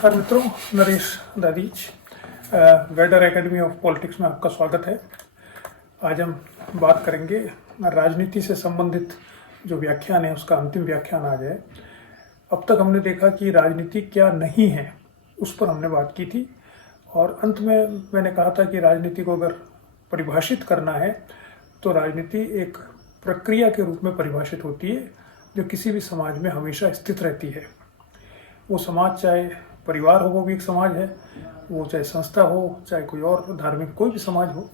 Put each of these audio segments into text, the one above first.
नमस्कार मित्रों, नरेश दादीज वेडर एकेडमी ऑफ पॉलिटिक्स में आपका स्वागत है। आज हम बात करेंगे राजनीति से संबंधित जो व्याख्यान है उसका अंतिम व्याख्यान आज है। अब तक हमने देखा कि राजनीति क्या नहीं है, उस पर हमने बात की थी और अंत में मैंने कहा था कि राजनीति को अगर परिभाषित करना है तो राजनीति एक प्रक्रिया के रूप में परिभाषित होती है जो किसी भी समाज में हमेशा स्थित रहती है। वो समाज चाहे परिवार हो, वो भी एक समाज है, वो चाहे संस्था हो, चाहे कोई और धार्मिक कोई भी समाज हो,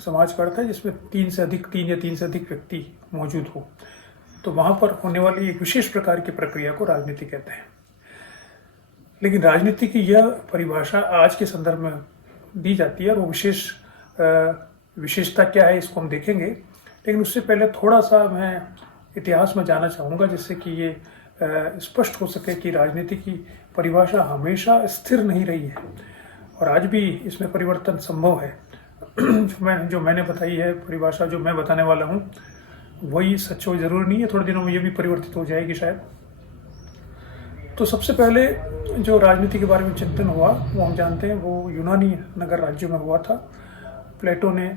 समाज का अर्थ है जिसमें तीन या तीन से अधिक व्यक्ति मौजूद हो, तो वहाँ पर होने वाली एक विशेष प्रकार की प्रक्रिया को राजनीति कहते हैं। लेकिन राजनीति की यह परिभाषा आज के संदर्भ में दी जाती है और वो विशेषता क्या है इसको हम देखेंगे। लेकिन उससे पहले थोड़ा सा मैं इतिहास में जाना चाहूँगा जिससे कि ये स्पष्ट हो सके कि राजनीति की परिभाषा हमेशा स्थिर नहीं रही है और आज भी इसमें परिवर्तन संभव है। जो मैंने बताई है परिभाषा, जो मैं बताने वाला हूँ वही सच हो जरूरी नहीं है, थोड़े दिनों में ये भी परिवर्तित हो जाएगी शायद। तो सबसे पहले जो राजनीति के बारे में चिंतन हुआ वो हम जानते हैं, वो यूनानी नगर राज्यों में हुआ था। प्लेटो ने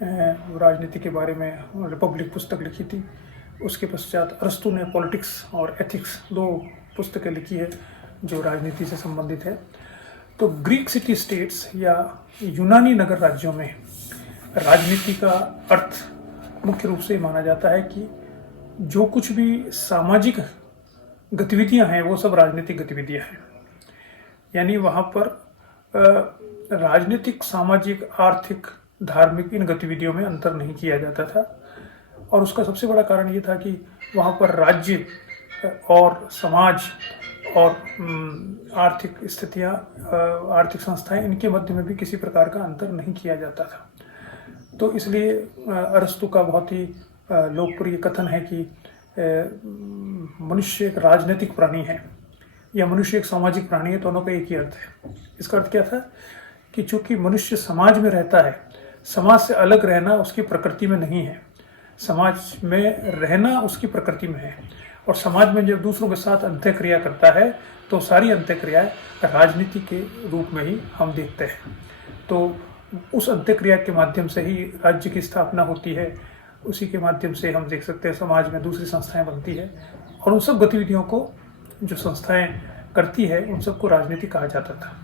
राजनीति के बारे में रिपब्लिक पुस्तक लिखी थी। उसके पश्चात अरस्तु ने पॉलिटिक्स और एथिक्स, दो पुस्तकें लिखी है जो राजनीति से संबंधित है। तो ग्रीक सिटी स्टेट्स या यूनानी नगर राज्यों में राजनीति का अर्थ मुख्य रूप से माना जाता है कि जो कुछ भी सामाजिक गतिविधियां हैं वो सब राजनीतिक गतिविधियां हैं। यानी वहाँ पर राजनीतिक, सामाजिक, आर्थिक, धार्मिक इन गतिविधियों में अंतर नहीं किया जाता था और उसका सबसे बड़ा कारण ये था कि वहाँ पर राज्य और समाज और आर्थिक स्थितियाँ, आर्थिक संस्थाएं, इनके मध्य में भी किसी प्रकार का अंतर नहीं किया जाता था। तो इसलिए अरस्तु का बहुत ही लोकप्रिय कथन है कि मनुष्य एक राजनीतिक प्राणी है या मनुष्य एक सामाजिक प्राणी है, दोनों का एक ही अर्थ है। इसका अर्थ क्या था कि चूंकि मनुष्य समाज में रहता है, समाज से अलग रहना उसकी प्रकृति में नहीं है, समाज में रहना उसकी प्रकृति में है और समाज में जब दूसरों के साथ अंत्यक्रिया करता है तो सारी अंत्यक्रियाएं राजनीति के रूप में ही हम देखते हैं। तो उस अंत्यक्रिया के माध्यम से ही राज्य की स्थापना होती है, उसी के माध्यम से हम देख सकते हैं समाज में दूसरी संस्थाएं बनती है और उन सब गतिविधियों को जो संस्थाएं करती है उन सबको राजनीति कहा जाता था।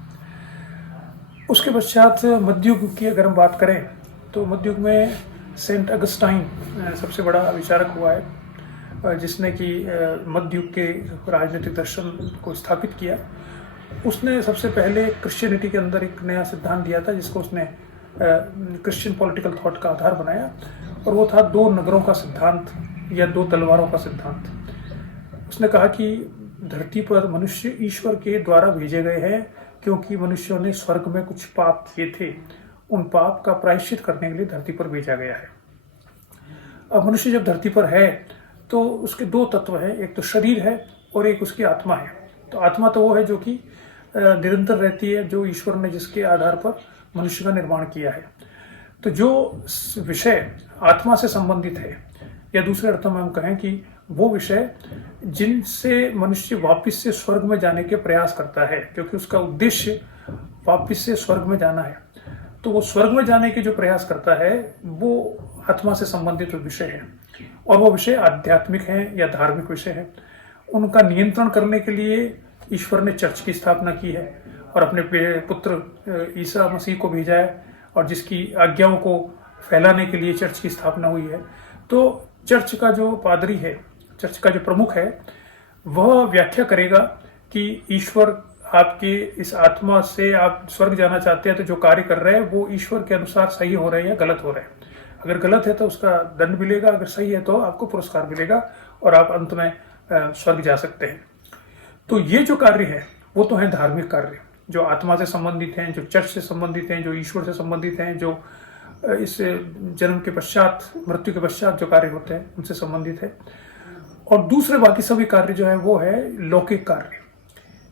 उसके पश्चात मध्ययुग की अगर हम बात करें तो मध्ययुग में सेंट अगस्टाइन सबसे बड़ा विचारक हुआ है जिसने कि मध्ययुग के राजनीतिक दर्शन को स्थापित किया। उसने सबसे पहले क्रिश्चियनिटी के अंदर एक नया सिद्धांत दिया था जिसको उसने क्रिश्चियन पॉलिटिकल थॉट का आधार बनाया और वो था दो नगरों का सिद्धांत या दो तलवारों का सिद्धांत। उसने कहा कि धरती पर मनुष्य ईश्वर के द्वारा भेजे गए हैं क्योंकि मनुष्यों ने स्वर्ग में कुछ पाप किए थे, उन पाप का प्रायश्चित करने के लिए धरती पर भेजा गया है। अब मनुष्य जब धरती पर है तो उसके दो तत्व हैं, एक तो शरीर है और एक उसकी आत्मा है। तो आत्मा तो वो है जो कि निरंतर रहती है, जो ईश्वर ने जिसके आधार पर मनुष्य का निर्माण किया है। तो जो विषय आत्मा से संबंधित है या दूसरे अर्थों में हम कहें कि वो विषय जिनसे मनुष्य वापस से स्वर्ग में जाने के प्रयास करता है, क्योंकि उसका उद्देश्य वापस से स्वर्ग में जाना है, तो वो स्वर्ग में जाने के जो प्रयास करता है वो आत्मा से संबंधित विषय है और वो विषय आध्यात्मिक है या धार्मिक विषय है। उनका नियंत्रण करने के लिए ईश्वर ने चर्च की स्थापना की है और अपने पुत्र ईसा मसीह को भेजा है और जिसकी आज्ञाओं को फैलाने के लिए चर्च की स्थापना हुई है। तो चर्च का जो पादरी है, चर्च का जो प्रमुख है, वह व्याख्या करेगा कि ईश्वर आपके इस आत्मा से आप स्वर्ग जाना चाहते हैं तो जो कार्य कर रहे हैं वो ईश्वर के अनुसार सही हो रहे हैं या गलत हो रहे हैं। अगर गलत है तो उसका दंड मिलेगा, अगर सही है तो आपको पुरस्कार मिलेगा और आप अंत में स्वर्ग जा सकते हैं। तो ये जो कार्य है वो तो है धार्मिक कार्य, जो आत्मा से संबंधित हैं, जो चर्च से संबंधित हैं, जो ईश्वर से संबंधित हैं, जो इस जन्म के पश्चात, मृत्यु के पश्चात जो कार्य होते हैं उनसे संबंधित है। और दूसरे बाकी सभी कार्य जो है वो है लौकिक कार्य,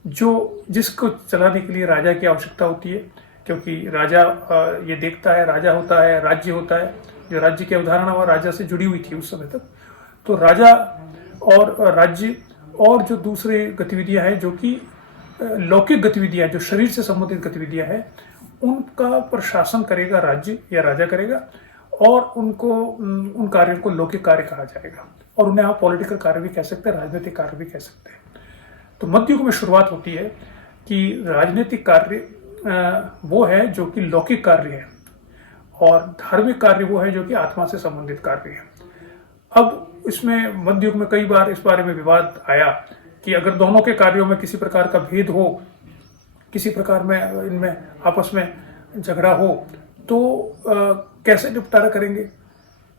जो जिसको चलाने के लिए राजा की आवश्यकता होती है, क्योंकि राजा ये देखता है, राजा होता है, राज्य होता है, जो राज्य की अवधारणा और राजा से जुड़ी हुई थी उस समय तक। तो राजा और राज्य और जो दूसरे गतिविधियां हैं जो कि लौकिक गतिविधियां, जो शरीर से संबंधित गतिविधियां हैं, उनका प्रशासन करेगा राज्य या राजा करेगा, और उनको उन कार्यों को लौकिक कार्य कहा जाएगा, और उन्हें आप पॉलिटिकल कार्य भी कह सकते हैं, राजनीतिक कार्य भी कह सकते हैं। तो मध्य युग में शुरुआत होती है कि राजनीतिक कार्य वो है जो कि लौकिक कार्य है, और धार्मिक कार्य वो है जो कि आत्मा से संबंधित कार्य है। अब इसमें मध्य युग में कई बार इस बारे में विवाद आया कि अगर दोनों के कार्यों में किसी प्रकार का भेद हो, किसी प्रकार में इनमें आपस में झगड़ा हो, तो कैसे निपटारा करेंगे,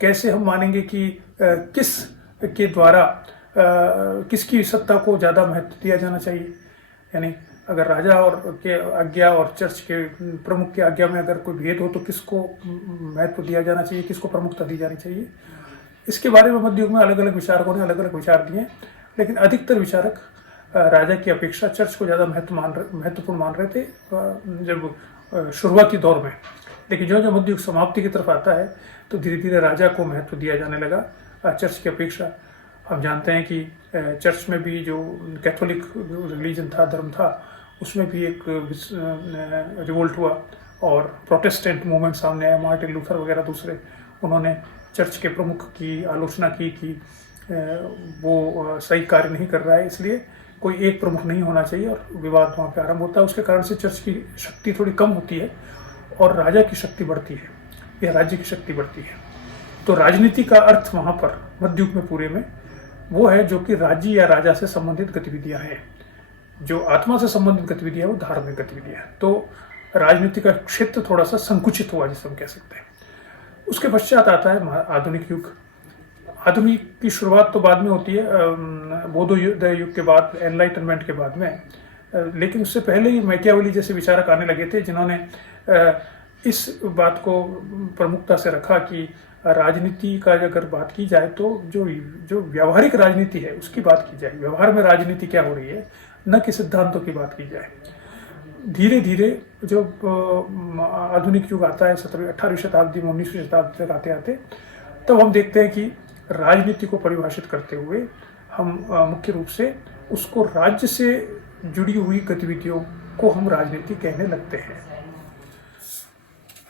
कैसे हम मानेंगे कि किस के द्वारा किसकी सत्ता को ज़्यादा महत्व दिया जाना चाहिए। यानी अगर राजा और के आज्ञा और चर्च के प्रमुख की आज्ञा में अगर कोई भेद हो तो किसको महत्व दिया जाना चाहिए, किसको प्रमुखता दी जानी चाहिए। इसके बारे में मध्य युग में अलग अलग विचारकों ने अलग अलग विचार दिए, लेकिन अधिकतर विचारक राजा की अपेक्षा चर्च को ज़्यादा महत्वपूर्ण मान रहे थे जब शुरुआती दौर में। लेकिन जो जो मध्य युग समाप्ति की तरफ आता है तो धीरे धीरे राजा को महत्व दिया जाने लगा चर्च की अपेक्षा। हम जानते हैं कि चर्च में भी जो कैथोलिक रिलीजन था, धर्म था, उसमें भी एक रिवोल्ट हुआ और प्रोटेस्टेंट मूवमेंट सामने आया। मार्टिन लूथर वगैरह दूसरे, उन्होंने चर्च के प्रमुख की आलोचना की कि वो सही कार्य नहीं कर रहा है, इसलिए कोई एक प्रमुख नहीं होना चाहिए, और विवाद वहाँ पे आरंभ होता है। उसके कारण से चर्च की शक्ति थोड़ी कम होती है और राजा की शक्ति बढ़ती है, या राज्य की शक्ति बढ़ती है। तो राजनीति का अर्थ वहाँ पर मध्य युग में पूरे में वो है जो कि राज्य या राजा से संबंधित गतिविधियां हैं। जो आत्मा से संबंधित गतिविधियां वो धार्मिक गतिविधियां हैं। तो राजनीति का क्षेत्र थोड़ा सा संकुचित हुआ, जिसे हम कह सकते हैं। उसके पश्चात आता है आधुनिक युग। आधुनिक की शुरुआत तो बाद में होती है, बौद्ध युग के बाद, एनलाइटनमेंट के बाद में, लेकिन उससे पहले ही मैकियावेली जैसे विचारक आने लगे थे जिन्होंने इस बात को प्रमुखता से रखा कि राजनीति का अगर बात की जाए तो जो व्यावहारिक राजनीति है उसकी बात की जाए, व्यवहार में राजनीति क्या हो रही है, न कि सिद्धांतों की बात की जाए। धीरे धीरे जो आधुनिक युग आता है 18वीं शताब्दी में 19वीं शताब्दी तक आते आते, तब हम देखते हैं कि राजनीति को परिभाषित करते हुए हम मुख्य रूप से उसको राज्य से जुड़ी हुई गतिविधियों को हम राजनीति कहने लगते हैं।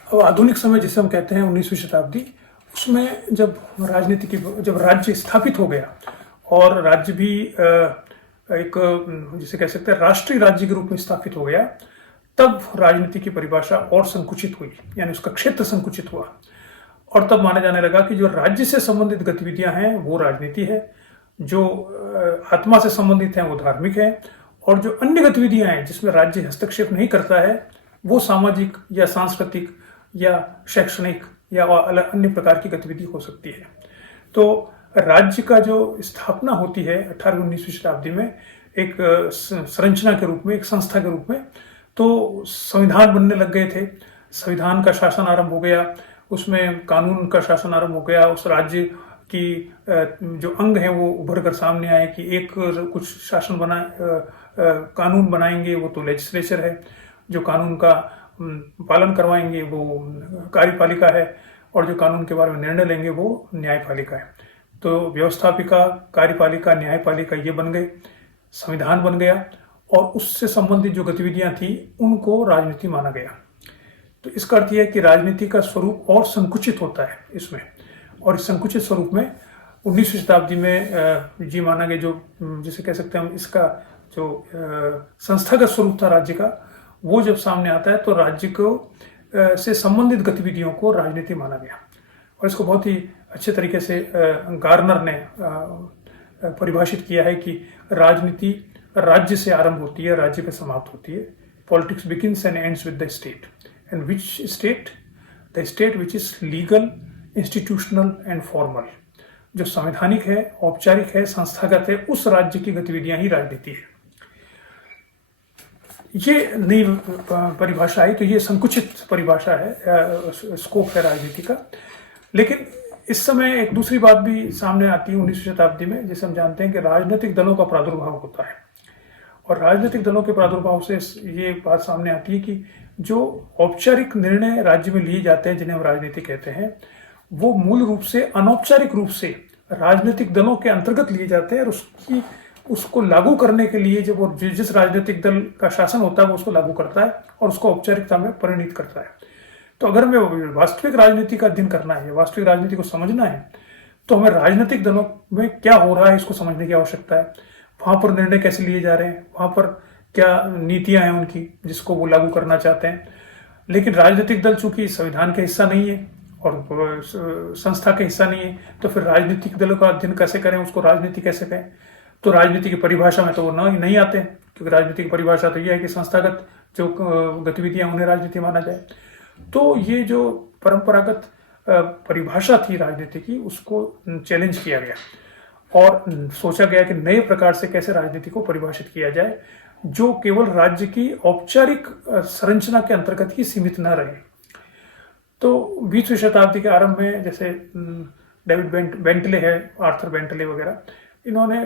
अब आधुनिक समय जिसे हम कहते हैं 19वीं शताब्दी, उसमें जब राज्य स्थापित हो गया और राज्य भी एक जिसे कह सकते हैं राष्ट्रीय राज्य के रूप में स्थापित हो गया, तब राजनीति की परिभाषा और संकुचित हुई, यानी उसका क्षेत्र संकुचित हुआ। और तब माना जाने लगा कि जो राज्य से संबंधित गतिविधियां हैं वो राजनीति है, जो आत्मा से संबंधित हैं वो धार्मिक है, और जो अन्य गतिविधियां हैं जिसमें राज्य हस्तक्षेप नहीं करता है वो सामाजिक या सांस्कृतिक या शैक्षणिक या अन्य प्रकार की गतिविधि हो सकती है। तो राज्य का जो स्थापना होती है 18वीं-19वीं शताब्दी में एक संरचना के रूप में, एक संस्था के रूप में, तो संविधान बनने लग गए थे, संविधान का शासन आरंभ हो गया, उसमें कानून का शासन आरंभ हो गया। उस राज्य की जो अंग हैं वो उभर कर सामने आए कि एक कुछ शासन कानून बनाएंगे वो तो लेजिस्लेचर है, जो कानून का पालन करवाएंगे वो कार्यपालिका है, और जो कानून के बारे में निर्णय लेंगे वो न्यायपालिका है। तो व्यवस्थापिका, कार्यपालिका, न्यायपालिका ये बन गए, संविधान बन गया, और उससे संबंधित जो गतिविधियां थी उनको राजनीति माना गया। तो इसका अर्थ यह है कि राजनीति का स्वरूप और संकुचित होता है इसमें, और इस संकुचित स्वरूप में 19वीं शताब्दी में जी माना गया, जो जिसे कह सकते हैं हम, इसका जो संस्थागत स्वरूप था राज्य का, वो जब सामने आता है तो राज्य को से संबंधित गतिविधियों को राजनीति माना गया। और इसको बहुत ही अच्छे तरीके से गार्नर ने परिभाषित किया है कि राजनीति राज्य से आरंभ होती है, राज्य पे समाप्त होती है। Politics begins and ends with the state, and which state? The state which is legal, institutional and formal. जो संवैधानिक है, औपचारिक है, संस्थागत है, उस राज्य की गतिविधियां ही राजनीति है। ये नई परिभाषा है, तो ये संकुचित परिभाषा है, स्कोप है राजनीति का। लेकिन इस समय एक दूसरी बात भी सामने आती है 19वीं शताब्दी में, जिसे हम जानते हैं कि राजनीतिक दलों का प्रादुर्भाव होता है। और राजनीतिक दलों के प्रादुर्भाव से ये बात सामने आती है कि जो औपचारिक निर्णय राज्य में लिए जाते हैं, जिन्हें हम राजनीति कहते हैं, वो मूल रूप से अनौपचारिक रूप से राजनीतिक दलों के अंतर्गत लिए जाते हैं, और उसको लागू करने के लिए जब वो जिस राजनीतिक दल का शासन होता है वो उसको लागू करता है और उसको औपचारिकता में परिणित करता है। तो अगर हमें वास्तविक राजनीति का अध्ययन करना है, वास्तविक राजनीति को समझना है, तो हमें राजनीतिक दलों में क्या हो रहा है इसको समझने की आवश्यकता है। वहां पर निर्णय कैसे लिए जा रहे हैं, वहां पर क्या नीतियां हैं उनकी जिसको वो लागू करना चाहते हैं। लेकिन राजनीतिक दल चूंकि संविधान का हिस्सा नहीं है और संस्था का हिस्सा नहीं है, तो फिर राजनीतिक दलों का अध्ययन कैसे करें, उसको राजनीति कैसे कहें। तो राजनीति की परिभाषा में तो वो नहीं आते हैं, क्योंकि राजनीति की परिभाषा तो यह है कि संस्थागत जो गतिविधियां उन्हें राजनीति माना जाए। तो ये जो परंपरागत परिभाषा थी राजनीति की, उसको चैलेंज किया गया और सोचा गया कि नए प्रकार से कैसे राजनीति को परिभाषित किया जाए जो केवल राज्य की औपचारिक संरचना के अंतर्गत ही सीमित न रहे। तो 20वीं शताब्दी के आरंभ में जैसे डेविड बेंटले है, आर्थर बेंटले वगैरह, इन्होंने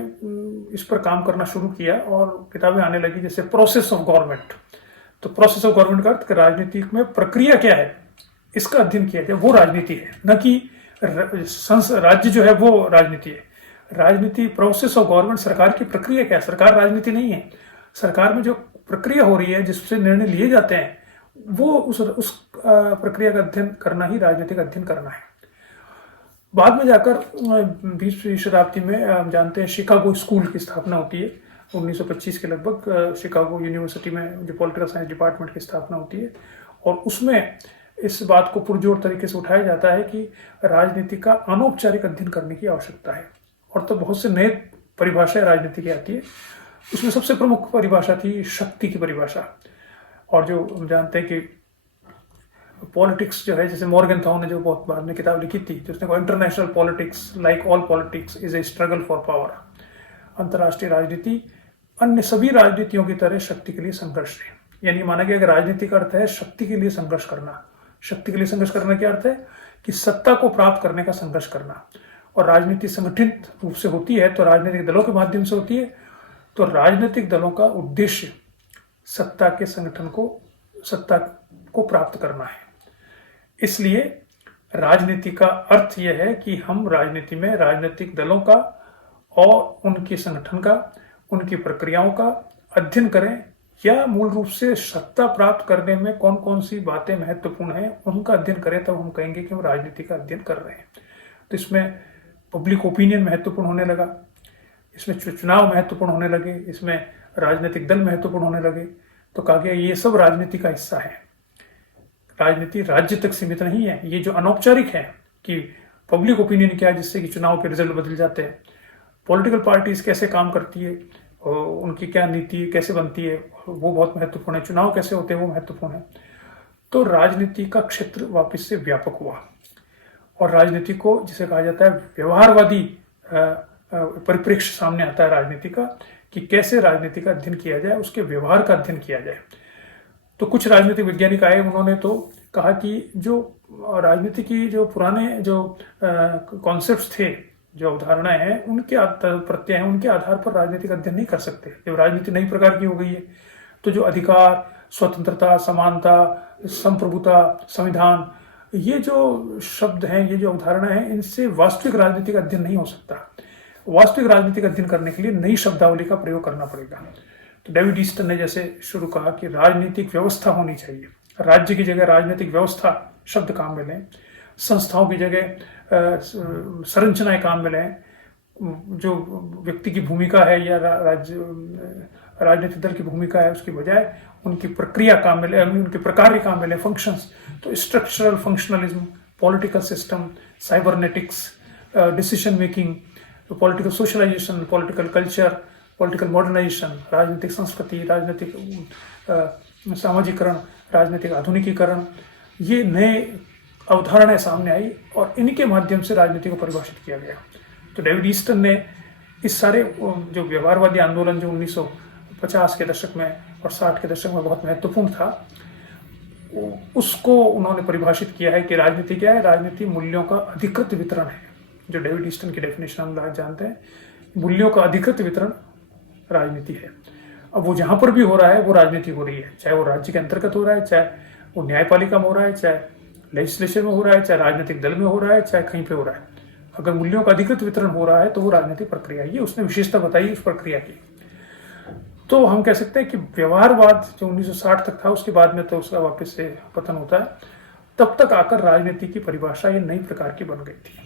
इस पर काम करना शुरू किया और किताबें आने लगी जैसे प्रोसेस ऑफ गवर्नमेंट। तो प्रोसेस ऑफ गवर्नमेंट का अर्थ राजनीति में प्रक्रिया क्या है इसका अध्ययन किया जाए, वो राजनीति है, न कि राज्य जो है वो राजनीति है। राजनीति प्रोसेस ऑफ गवर्नमेंट, सरकार की प्रक्रिया क्या है, सरकार राजनीति नहीं है। सरकार में जो प्रक्रिया हो रही है जिससे निर्णय लिए जाते हैं वो उस प्रक्रिया का अध्ययन करना ही राजनीतिक अध्ययन करना है। बाद में जाकर 20वीं शताब्दी में हम जानते हैं शिकागो स्कूल की स्थापना होती है 1925 के लगभग। शिकागो यूनिवर्सिटी में जो पॉलिटिकल साइंस डिपार्टमेंट की स्थापना होती है और उसमें इस बात को पुरजोर तरीके से उठाया जाता है कि राजनीति का अनौपचारिक अध्ययन करने की आवश्यकता है। और तो बहुत से नए परिभाषाएं राजनीति की आती है। उसमें सबसे प्रमुख परिभाषा थी शक्ति की परिभाषा। और जो हम जानते हैं कि पॉलिटिक्स जो है, जैसे मॉर्गनथॉ ने जो बहुत बाद में किताब लिखी थी जिसने कहा international politics like all politics is a struggle for power. अंतर्राष्ट्रीय राजनीति अन्य सभी राजनीतियों की तरह शक्ति के लिए संघर्ष है। यानी माना गया कि राजनीति का अर्थ है शक्ति के लिए संघर्ष करना। शक्ति के लिए संघर्ष करने का अर्थ है कि सत्ता को प्राप्त करने का संघर्ष करना। और राजनीति संगठित रूप से होती है तो राजनीतिक दलों के माध्यम से होती है। तो राजनीतिक दलों का उद्देश्य सत्ता के संगठन को, सत्ता को प्राप्त करना है। इसलिए राजनीति का अर्थ यह है कि हम राजनीति में राजनीतिक दलों का और उनके संगठन का, उनकी प्रक्रियाओं का अध्ययन करें, या मूल रूप से सत्ता प्राप्त करने में कौन कौन सी बातें महत्वपूर्ण हैं उनका अध्ययन करें, तब हम कहेंगे कि हम राजनीति का अध्ययन कर रहे हैं। तो इसमें पब्लिक ओपिनियन महत्वपूर्ण होने लगा, इसमें चुनाव महत्वपूर्ण होने लगे, इसमें राजनीतिक दल महत्वपूर्ण होने लगे। तो कहा गया ये सब राजनीति का हिस्सा है। राजनीति राज्य तक सीमित नहीं है। ये जो अनौपचारिक है कि पब्लिक ओपिनियन क्या है जिससे कि चुनाव के रिजल्ट बदल जाते हैं, पॉलिटिकल पार्टीज कैसे काम करती है, उनकी क्या नीति कैसे बनती है, वो बहुत महत्वपूर्ण है। चुनाव कैसे होते हैं वो महत्वपूर्ण है। तो राजनीति का क्षेत्र वापस से व्यापक हुआ और राजनीति को जिसे कहा जाता है व्यवहारवादी परिप्रेक्ष्य सामने आता है राजनीति का, कि कैसे राजनीति का अध्ययन किया जाए, उसके व्यवहार का अध्ययन किया जाए। तो कुछ राजनीतिक वैज्ञानिक आए, उन्होंने तो कहा कि जो राजनीति की जो पुराने जो कॉन्सेप्ट्स थे, जो अवधारणाएं हैं, उनके प्रत्यय हैं, उनके आधार पर राजनीतिक अध्ययन नहीं कर सकते। जब राजनीति नई प्रकार की हो गई है तो जो अधिकार, स्वतंत्रता, समानता, संप्रभुता, संविधान, ये जो शब्द हैं, ये जो अवधारणा है, इनसे वास्तविक राजनीतिक अध्ययन नहीं हो सकता। वास्तविक राजनीतिक अध्ययन करने के लिए नई शब्दावली का प्रयोग करना पड़ेगा। तो डेविड ईस्टन ने जैसे शुरू कहा कि राजनीतिक व्यवस्था होनी चाहिए, राज्य की जगह राजनीतिक व्यवस्था शब्द काम में लें, संस्थाओं की जगह संरचनाएं काम में लें, जो व्यक्ति की भूमिका है या राजनीतिक दल की भूमिका है उसकी बजाय उनकी प्रक्रिया काम में ले, उनके प्रकार काम में ले, फंक्शंस। तो structural functionalism, political system, cybernetics, decision making, political socialization, political culture, political modernization, राजनीतिक संस्कृति, राजनीतिक सामाजिकरण, राजनीतिक आधुनिकीकरण, ये नए अवधारणाएं सामने आई और इनके माध्यम से राजनीति को परिभाषित किया गया। तो डेविड ईस्टन ने इस सारे जो व्यवहारवादी आंदोलन जो 1950 के दशक में और 60 के दशक में बहुत महत्वपूर्ण था, उसको उन्होंने परिभाषित किया है कि राजनीति क्या है। राजनीति मूल्यों का अधिकृत वितरण है। जो डेविड ईस्टन की डेफिनेशन हम जानते हैं, मूल्यों का अधिकृत वितरण राजनीति है। अब वो जहां पर भी हो रहा है वो राजनीति हो रही है, चाहे वो राज्य के अंतर्गत हो रहा है, चाहे वो न्यायपालिका में हो रहा है, चाहे लेजिस्लेचर में हो रहा है, चाहे राजनीतिक दल में हो रहा है, चाहे कहीं पे हो रहा है। अगर मूल्यों का अधिकृत वितरण हो रहा है तो वो राजनीतिक प्रक्रिया है। ये उसने विशेषता बताई उस प्रक्रिया की। तो हम कह सकते हैं कि व्यवहारवाद जो 1960 तक था, उसके बाद में तो उसका वापस से पतन होता है। तब तक आकर राजनीति की परिभाषा ये नई प्रकार की बन गई थी।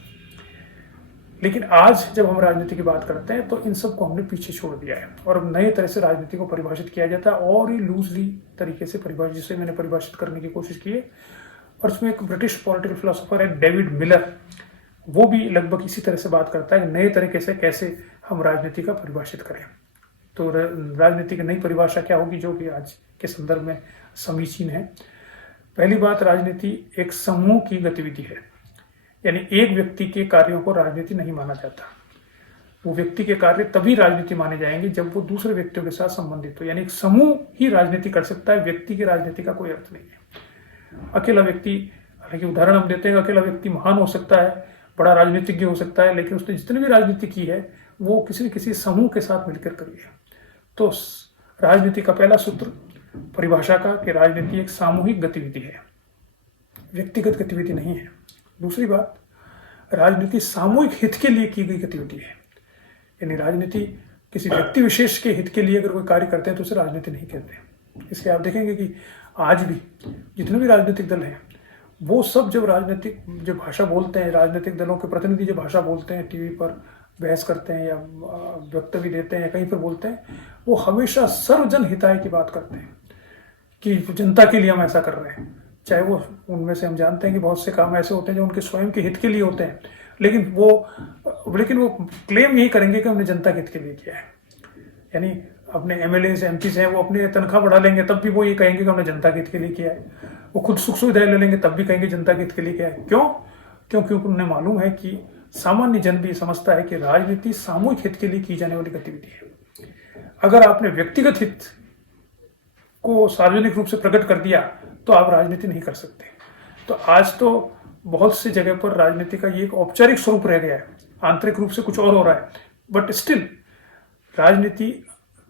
लेकिन आज जब हम राजनीति की बात करते हैं तो इन सबको हमने पीछे छोड़ दिया है और अब नए तरह से राजनीति को परिभाषित किया जाता है और ही लूजली तरीके से परिभाषित, जिसे मैंने परिभाषित करने की कोशिश की है। और उसमें एक ब्रिटिश पॉलिटिकल फिलोसोफर है डेविड मिलर, वो भी लगभग इसी तरह से बात करता है नए तरीके से कैसे हम राजनीति का परिभाषित करें। तो राजनीति की नई परिभाषा क्या होगी जो कि आज के संदर्भ में समीचीन है। पहली बात, राजनीति एक समूह की गतिविधि है, यानी एक व्यक्ति के कार्यों को राजनीति नहीं माना जाता। वो व्यक्ति के कार्य तभी राजनीति माने जाएंगे जब वो दूसरे व्यक्तियों के साथ संबंधित हो, यानी एक समूह ही राजनीति कर सकता है, व्यक्ति की राजनीति का कोई अर्थ नहीं है। अकेला व्यक्ति, हालांकि उदाहरण हम देते हैं, अकेला व्यक्ति महान हो सकता है, बड़ा राजनीतिज्ञ हो सकता है, लेकिन उसने जितनी भी राजनीति की है वो किसी न किसी समूह के साथ मिलकर करी है। तो राजनीति का पहला सूत्र परिभाषा का कि राजनीति एक सामूहिक गतिविधि है, व्यक्तिगत गतिविधि नहीं है। दूसरी बात, राजनीति सामूहिक हित के लिए की गई गतिविधि है, यानी राजनीति किसी व्यक्ति विशेष के हित के लिए अगर कोई कार्य करते हैं तो उसे राजनीति नहीं कहते। इसलिए आप देखेंगे कि आज भी जितने भी राजनीतिक दल हैं वो सब जब भाषा बोलते हैं, राजनीतिक दलों के प्रतिनिधि जब भाषा बोलते हैं, टीवी पर बहस करते हैं या वक्तव्य देते हैं या कहीं पर बोलते हैं, वो हमेशा सर्वजन हिताय की बात करते हैं कि जनता के लिए हम ऐसा कर रहे हैं। चाहे वो उनमें से हम जानते हैं कि बहुत से काम ऐसे होते हैं जो उनके स्वयं के हित के लिए होते हैं, लेकिन वो क्लेम यही करेंगे कि हमने जनता के हित के लिए किया है। यानी अपने एमएलए एमपी हैं, वो अपने तनख्वाह बढ़ा लेंगे तब भी वो ये कहेंगे कि हमने जनता के हित के लिए किया है। वो खुद सुख सुविधाएं ले लेंगे तब भी कहेंगे जनता के हित के लिए किया है। क्यों? क्योंकि उन्हें मालूम है कि सामान्य जन भी समझता है कि राजनीति सामूहिक हित के लिए की जाने वाली गतिविधि है। अगर आपने व्यक्तिगत हित को सार्वजनिक रूप से प्रकट कर दिया तो आप राजनीति नहीं कर सकते। तो आज तो बहुत सी जगह पर राजनीति का ये एक औपचारिक स्वरूप रह गया है, आंतरिक रूप से कुछ और हो रहा है, बट स्टिल राजनीति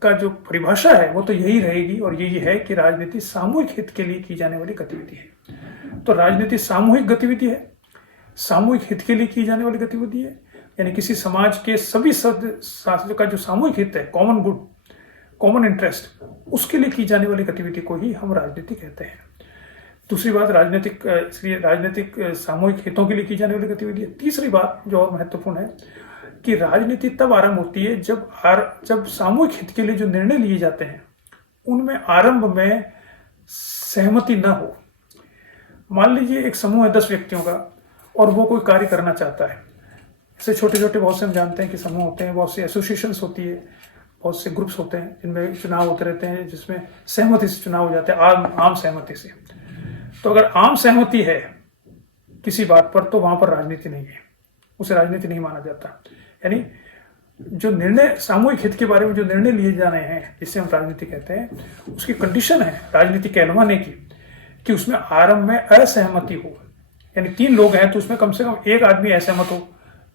का जो परिभाषा है वो तो यही रहेगी और यही है कि राजनीति सामूहिक हित के लिए की जाने वाली गतिविधि है। तो राजनीति सामूहिक गतिविधि है, सामूहिक हित के लिए की जाने वाली गतिविधि है, यानी किसी समाज के सभी सदस्य का जो सामूहिक हित है, कॉमन गुड, कॉमन इंटरेस्ट, उसके लिए की जाने वाली गतिविधि को ही हम राजनीति कहते हैं। दूसरी बात, राजनीतिक सामूहिक हितों के लिए की जाने वाली गतिविधि है। तीसरी बात जो और महत्वपूर्ण है कि राजनीति तब आरंभ होती है जब सामूहिक हित के लिए जो निर्णय लिए जाते हैं उनमें आरंभ में सहमति न हो। मान लीजिए एक समूह है 10 व्यक्तियों का और वो कोई कार्य करना चाहता है। ऐसे छोटे छोटे बहुत से हम जानते हैं कि समूह होते हैं, बहुत सी एसोसिएशंस होती है, बहुत से ग्रुप्स होते हैं जिनमें चुनाव होते रहते हैं, जिसमें सहमति से चुनाव हो जाते हैं, आम सहमति से। तो अगर आम सहमति है किसी बात पर तो वहां पर राजनीति नहीं है, उसे राजनीति नहीं माना जाता। यानी जो निर्णय सामूहिक हित के बारे में जो निर्णय लिए जा रहे हैं जिससे हम राजनीति कहते हैं, उसकी कंडीशन है राजनीति कहलवाने की कि उसमें आरंभ में असहमति हो। यानी 3 लोग हैं तो उसमें कम से कम एक आदमी असहमत हो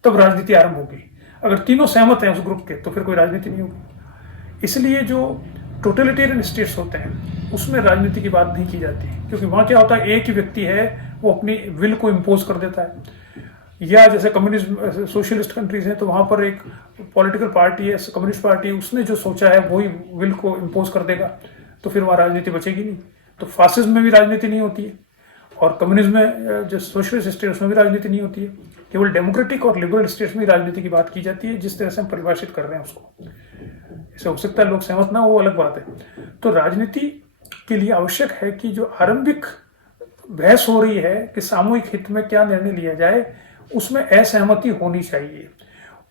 तब राजनीति आरंभ होगी। अगर तीनों सहमत हैं उस ग्रुप के तो फिर कोई राजनीति नहीं होगी। इसलिए जो टोटलिटेरियन स्टेट्स होते हैं उसमें राजनीति की बात नहीं की जाती, क्योंकि वहां क्या होता है, एक ही व्यक्ति है वो अपनी विल को इम्पोज कर देता है। या जैसे कम्युनिज्म सोशलिस्ट कंट्रीज हैं तो वहां पर एक पॉलिटिकल पार्टी है, कम्युनिस्ट पार्टी, उसने जो सोचा है वही विल को इम्पोज कर देगा, तो फिर वहां राजनीति बचेगी नहीं। तो फासिज्म में भी राजनीति नहीं होती है और कम्युनिज्म में जो सोशलिस्ट स्टेट उसमें भी राजनीति नहीं होती है। केवल डेमोक्रेटिक और लिबरल स्टेट्स में राजनीति की बात की जाती है, जिस तरह से हम परिभाषित कर रहे हैं उसको। ऐसे हो सकता है लोग सहमत ना हो, वो अलग बात है। तो राजनीति के लिए आवश्यक है कि जो आरंभिक बहस हो रही है कि सामूहिक हित में क्या निर्णय लिया जाए, उसमें असहमति होनी चाहिए।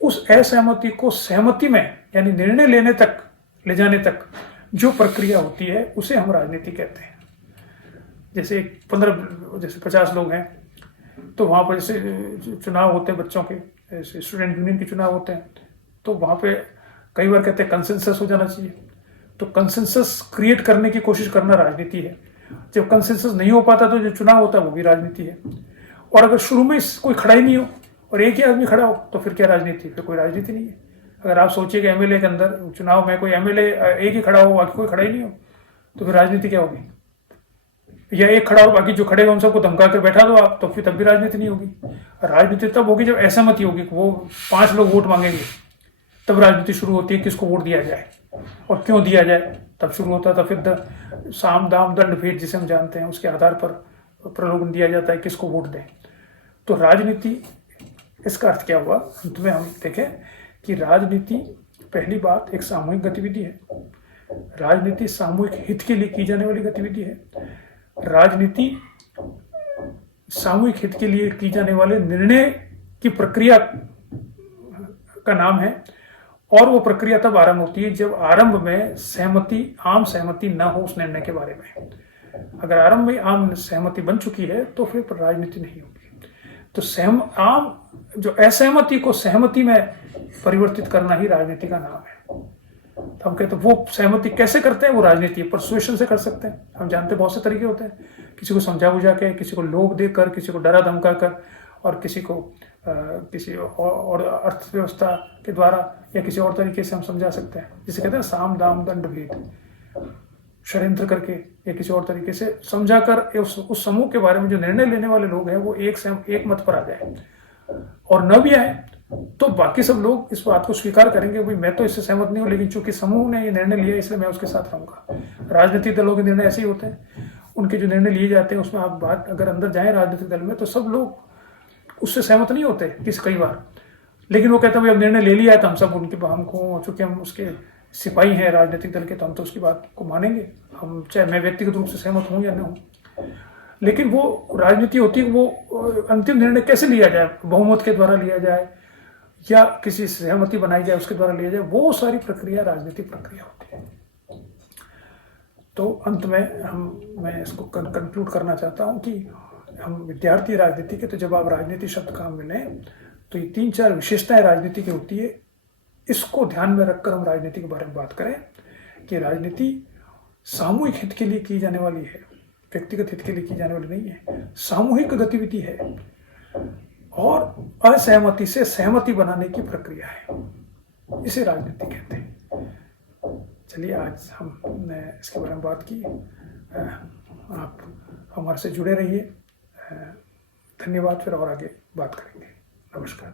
उस असहमति को सहमति में यानी निर्णय लेने तक ले जाने तक जो प्रक्रिया होती है उसे हम राजनीति कहते हैं। जैसे 50 लोग हैं तो वहां पर जैसे चुनाव होते हैं बच्चों के, स्टूडेंट यूनियन के चुनाव होते हैं, तो वहां पे कई बार कहते हैं कंसेंसस हो जाना चाहिए। तो कंसेंसस क्रिएट करने की कोशिश करना राजनीति है। जब कंसेंसस नहीं हो पाता तो जो चुनाव होता है वो भी राजनीति है। और अगर शुरू में कोई खड़ा ही नहीं हो और एक ही आदमी खड़ा हो तो फिर क्या राजनीति? फिर कोई राजनीति नहीं है। अगर आप सोचिएगा एमएलए के अंदर चुनाव में कोई एमएलए एक ही खड़ा हो, बाकी कोई खड़ा ही नहीं हो, तो फिर राजनीति क्या होगी? या एक खड़ा हो, बाकी जो खड़े हो हम सबको धमका कर बैठा दो आप, तो फिर तब भी राजनीति नहीं होगी। राजनीति तब होगी जब असहमति होगी, वो 5 लोग वोट मांगेंगे, तब राजनीति शुरू होती है, किसको वोट दिया जाए और क्यों दिया जाए, तब शुरू होता है। तो फिर साम दाम दंड भेद जिसे हम जानते हैं, उसके आधार पर प्रलोभन दिया जाता है किसको वोट दें। तो राजनीति, इसका अर्थ क्या हुआ, अंत में हम देखें कि राजनीति पहली बात एक सामूहिक गतिविधि है। राजनीति सामूहिक हित के लिए की जाने वाली गतिविधि है। राजनीति सामूहिक हित के लिए की जाने वाले निर्णय की प्रक्रिया का नाम है, और वो प्रक्रिया तब आरंभ होती है जब आरंभ में सहमति, आम सहमति न हो उस निर्णय के बारे में। अगर आरंभ में आम सहमति बन चुकी है तो फिर राजनीति नहीं होगी। तो आम जो असहमति को सहमति में परिवर्तित करना ही राजनीति का नाम है। तो हम कहते हैं वो सहमति कैसे करते हैं, वो राजनीति परसुएशन से कर सकते हैं। हम जानते हैं बहुत से तरीके होते हैं, किसी को समझा बुझा के, किसी को लोभ देकर, किसी को डरा धमका कर, और किसी को किसी और अर्थव्यवस्था के द्वारा या किसी और तरीके से हम समझा सकते हैं, जिसे कहते हैं साम दाम दंड भेद, षड्यंत्र करके या किसी और तरीके से समझा कर उस समूह के बारे में जो निर्णय लेने वाले लोग हैं वो एक मत पर आ जाए, और न भी आए तो बाकी सब लोग इस बात को स्वीकार करेंगे, भाई मैं तो इससे सहमत नहीं हूँ, लेकिन चूंकि समूह ने ये निर्णय लिया इसलिए मैं उसके साथ रहूंगा। राजनीतिक दलों के निर्णय ऐसे ही होते हैं, उनके जो निर्णय लिए जाते हैं उसमें आप बात अगर अंदर जाए राजनीतिक दल में तो सब लोग उससे सहमत नहीं होते कई बार, लेकिन वो कहते हैं अब निर्णय ले लिया है तो हम सब हमको, चूंकि हम उसके सिपाही हैं राजनीतिक दल के, तो हम तो उसकी बात को मानेंगे, हम चाहे मैं व्यक्तिगत रूप से सहमत हूँ या न हूँ। लेकिन वो राजनीति होती है, वो अंतिम निर्णय कैसे लिया जाए, बहुमत के द्वारा लिया जाए या किसी सहमति बनाई जाए उसके द्वारा लिया जाए, वो सारी प्रक्रिया राजनीतिक प्रक्रिया होती है। तो अंत में मैं इसको कंक्लूड करना चाहता हूँ कि हम विद्यार्थी राजनीति के, तो जब आप राजनीति शब्द का मिलें तो ये 3-4 विशेषताएं राजनीति की होती है। इसको ध्यान में रखकर हम राजनीति के बारे में बात करें कि राजनीति सामूहिक हित के लिए की जाने वाली है, व्यक्तिगत हित के लिए की जाने वाली नहीं है, सामूहिक गतिविधि है और असहमति से सहमति बनाने की प्रक्रिया है, इसे राजनीति कहते हैं। चलिए आज हमने इसके बारे में बात की। आप हमारे से जुड़े रहिए। धन्यवाद। फिर और आगे बात करेंगे। नमस्कार।